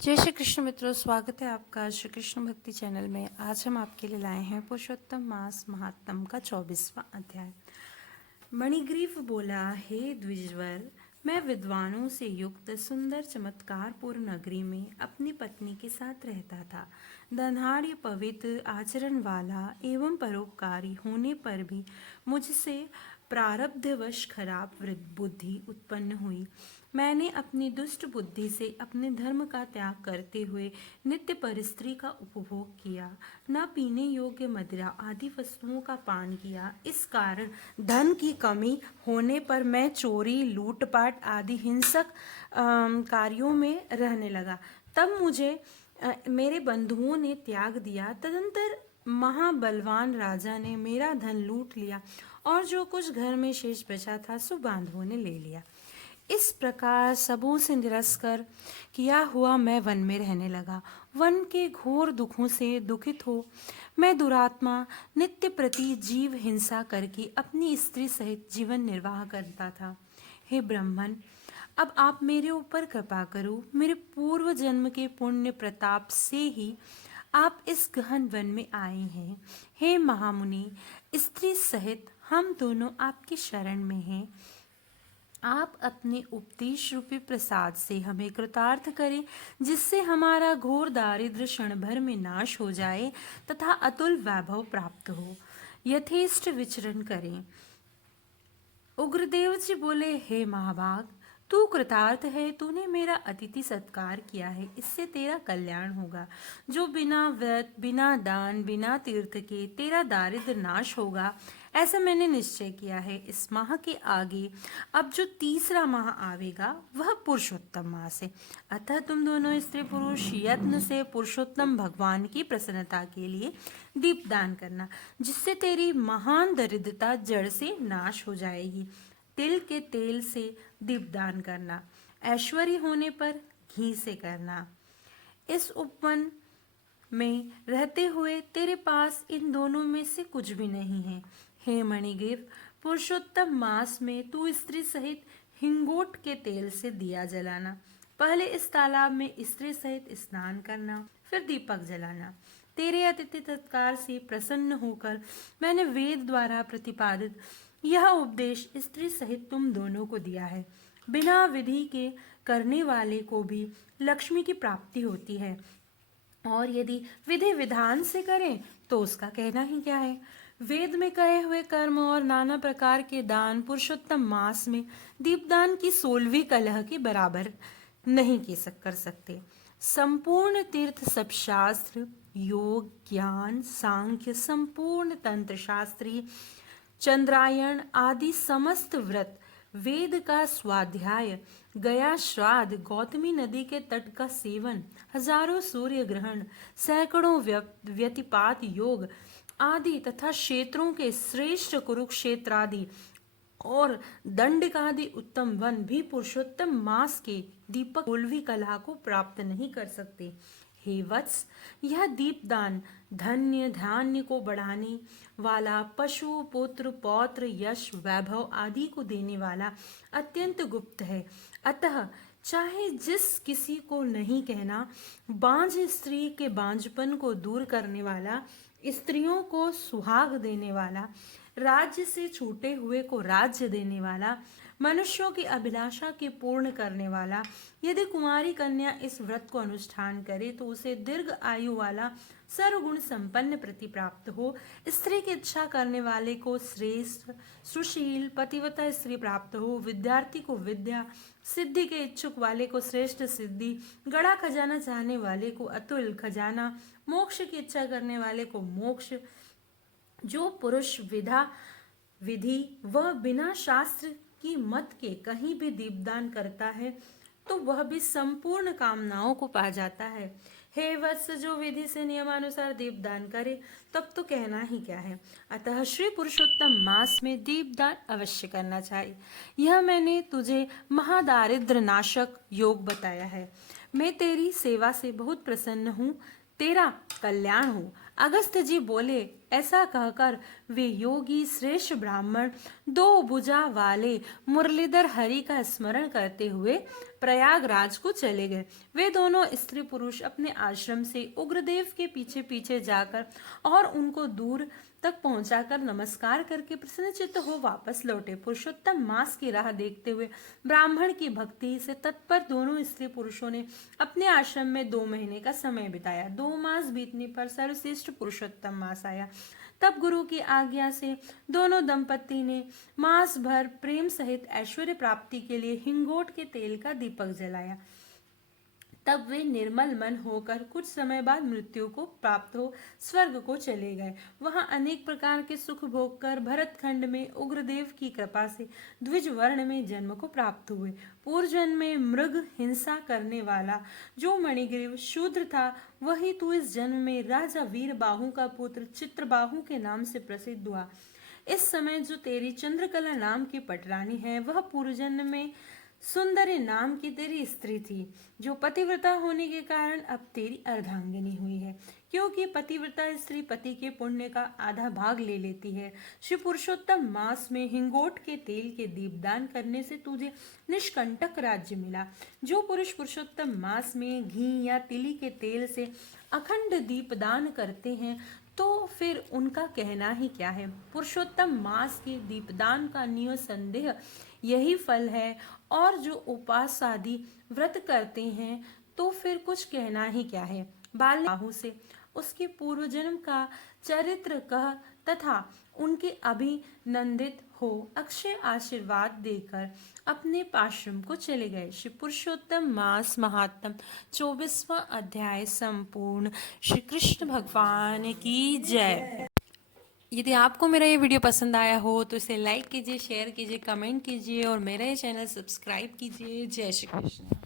जय श्री कृष्ण मित्रों, स्वागत है आपका श्री कृष्ण भक्ति चैनल में। आज हम आपके लिए लाए हैं पुरुषोत्तम मास महात्म का 24वां अध्याय। मणिग्रीव बोला, हे द्विजवर, मैं विद्वानों से युक्त सुंदर चमत्कारपूर्ण नगरी में अपनी पत्नी के साथ रहता था। धनाढ़, पवित्र आचरण वाला एवं परोपकारी होने पर भी मुझसे प्रारब्धवश खराब बुद्धि उत्पन्न हुई। मैंने अपनी दुष्ट बुद्धि से अपने धर्म का त्याग करते हुए नित्य परस्त्री का उपभोग किया, न पीने योग्य मदिरा आदि वस्तुओं का पान किया। इस कारण धन की कमी होने पर मैं चोरी, लूटपाट आदि हिंसक कार्यों में रहने लगा। तब मुझे मेरे बंधुओं ने त्याग दिया। तदंतर महाबलवान राजा ने मेरा धन लूट लिया और जो कुछ घर में शेष बचा था सो बांधवों ने ले लिया। इस प्रकार सबों से निरस्कर किया हुआ मैं वन में रहने लगा। वन के घोर दुखों से दुखित हो मैं दुरात्मा नित्य प्रति जीव हिंसा करके अपनी स्त्री सहित जीवन निर्वाह करता था। हे ब्राह्मण, अब आप मेरे ऊपर कृपा करो। मेरे पूर्व जन्म के पुण्य प्रताप से ही आप इस गहन वन में आए हैं। हे महामुनि, स्त्री सहित हम दोनों आपकी शरण में हैं। आप अपने उपदेश रूपी प्रसाद से हमें कृतार्थ करें, जिससे हमारा घोर दारिद्र्य क्षण भर में नाश हो जाए तथा अतुल वैभव प्राप्त हो। यथेष्ट विचरण करें। उग्रदेव जी बोले, हे महाभाग, तू कृतार्थ है। तूने मेरा अतिथि सत्कार किया है, इससे तेरा कल्याण होगा। जो बिना व्रत, बिना दान, बिना तीर्थ के तेरा दारिद्र्य नाश होगा, ऐसा मैंने निश्चय किया है। इस माह के आगे अब जो तीसरा माह आवेगा वह पुरुषोत्तम मास है। अतः तुम दोनों स्त्री पुरुष यत्न से पुरुषोत्तम भगवान की प्रसन्नता के लिए दीपदान करना, जिससे तेरी महान दरिद्रता जड़ से नाश हो जाएगी। तिल के तेल से दीपदान करना, ऐश्वर्य होने पर घी से करना। इस उपवन में रहते हुए तेरे पास इन दोनों में से कुछ भी नहीं है। हे मणिग्रीव, पुरुषोत्तम मास में तू स्त्री सहित हिंगोट के तेल से दिया जलाना। पहले इस तालाब में स्त्री सहित स्नान करना, फिर दीपक जलाना। तेरे अतिथि सत्कार से प्रसन्न होकर मैंने वेद द्वारा प्रतिपादित यह उपदेश स्त्री सहित तुम दोनों को दिया है। बिना विधि के करने वाले को भी लक्ष्मी की प्राप्ति होती है, और यदि विधि विधान से करें तो उसका कहना ही क्या है। वेद में कहे हुए कर्म और नाना प्रकार के दान पुरुषोत्तम मास में दीपदान की 16वीं कलह के बराबर नहीं कर सकते। संपूर्ण तीर्थ सब शास्त्र, योग, ज्ञान, सांख्य, संपूर्ण तंत्र शास्त्री, चंद्रायण आदि समस्त व्रत, वेद का स्वाध्याय, गया श्राद्ध, गौतमी नदी के तट का सेवन, हजारों सूर्य ग्रहण, सैकड़ों व्यतिपात योग आदि तथा क्षेत्रों के श्रेष्ठ कुरुक्षेत्र आदि और दंडकादि उत्तम वन भी पुरुषोत्तम मास के दीपक 16वीं कला को प्राप्त नहीं कर सकते। हे वत्स, यह दीपदान धन्य धान्य को बढ़ाने वाला, पशु, पुत्र, पौत्र, यश, वैभव आदि को देने वाला अत्यंत गुप्त है। अतः चाहे जिस किसी को नहीं कहना, बांझ स्त्री के बांझपन को दूर करने वाला, स्त्रियों को सुहाग देने वाला, राज्य से छूटे हुए को राज्य देने वाला, मनुष्यों की अभिलाषा के पूर्ण करने वाला, यदि कुमारी कन्या इस व्रत को अनुष्ठान करे तो उसे दीर्घ आयु वाला सर्वगुण संपन्न प्रति प्राप्त हो। स्त्री की इच्छा करने वाले को श्रेष्ठ सुशील पतिव्रता स्त्री प्राप्त हो। विद्यार्थी को विद्या, सिद्धि के इच्छुक वाले को श्रेष्ठ सिद्धि, गड़ा खजाना चाहने वाले को अतुल खजाना, मोक्ष की इच्छा करने वाले को मोक्ष। जो पुरुष विधि वह बिना शास्त्र की मत के कहीं भी दीपदान करता है तो वह भी संपूर्ण कामनाओं को पा जाता है। हे वत्स, जो विधि से नियमानुसार दीपदान करे तब तो कहना ही क्या है। अतः श्री पुरुषोत्तम मास में दीपदान अवश्य करना चाहिए। यह मैंने तुझे महादारिद्र नाशक योग बताया है। मैं तेरी सेवा से बहुत प्रसन्न हूँ, तेरा कल्याण हो। अगस्त्य जी बोले, ऐसा कहकर वे योगी श्रेष्ठ ब्राह्मण दो भुजा वाले मुरलीधर हरि का स्मरण करते हुए प्रयागराज को चले गए। वे दोनों स्त्री पुरुष अपने आश्रम से उग्रदेव के पीछे पीछे जाकर और उनको दूर तक पहुंचाकर नमस्कार करके प्रसन्नचित्त हो वापस लौटे। पुरुषोत्तम मास की राह देखते हुए ब्राह्मण की भक्ति से तत्पर दोनों स्त्री पुरुषों ने अपने आश्रम में 2 महीने का समय बिताया। 2 मास बीतने पर सर्वश्रेष्ठ पुरुषोत्तम मास आया। तब गुरु की आज्ञा से दोनों दंपति ने मास भर प्रेम सहित ऐश्वर्य प्राप्ति के लिए हिंगोट के तेल का दीपक जलाया। तब वे निर्मल मन होकर कुछ समय बाद मृत्यु को प्राप्त हो स्वर्ग को चले गए। वहां अनेक प्रकार के सुख भोग कर भरतखंड में उग्रदेव की कृपा से द्विज वर्ण में जन्म को प्राप्त हुए। पूर्व जन्म में मृग हिंसा करने वाला जो मणिग्रीव शूद्र था, वही तू इस जन्म में राजा वीरबाहु का पुत्र चित्रबाहु के नाम से प्रसिद्ध हुआ। इस समय जो तेरी चंद्रकला नाम की पटरानी है, वह पूर्व जन्म में सुंदरी नाम की तेरी स्त्री थी, जो पतिव्रता होने के कारण अब तेरी अर्धांगिनी हुई है। क्योंकि पतिव्रता स्त्री पति के पुण्य का आधा भाग ले लेती है। श्री पुरुषोत्तम मास में हिंगोट के तेल के दीपदान करने से तुझे निष्कंटक राज्य मिला। जो पुरुष पुरुषोत्तम मास में घी या तिली के तेल से अखंड दीपदान करते हैं, तो फिर उनका कहना ही क्या है। पुरुषोत्तम मास के दीपदान का निसंदेह यही फल है, और जो उपास आदि व्रत करते हैं, तो फिर कुछ कहना ही क्या है। बाहु से उसके पूर्व जन्म का चरित्र कह तथा उनके अभिनंदित हो अक्षय आशीर्वाद देकर अपने आश्रम को चले गए। श्री पुरुषोत्तम मास महात्म 24वां अध्याय संपूर्ण। श्री कृष्ण भगवान की जय। यदि आपको मेरा ये वीडियो पसंद आया हो तो इसे लाइक कीजिए, शेयर कीजिए, कमेंट कीजिए और मेरा ये चैनल सब्सक्राइब कीजिए। जय श्री कृष्ण।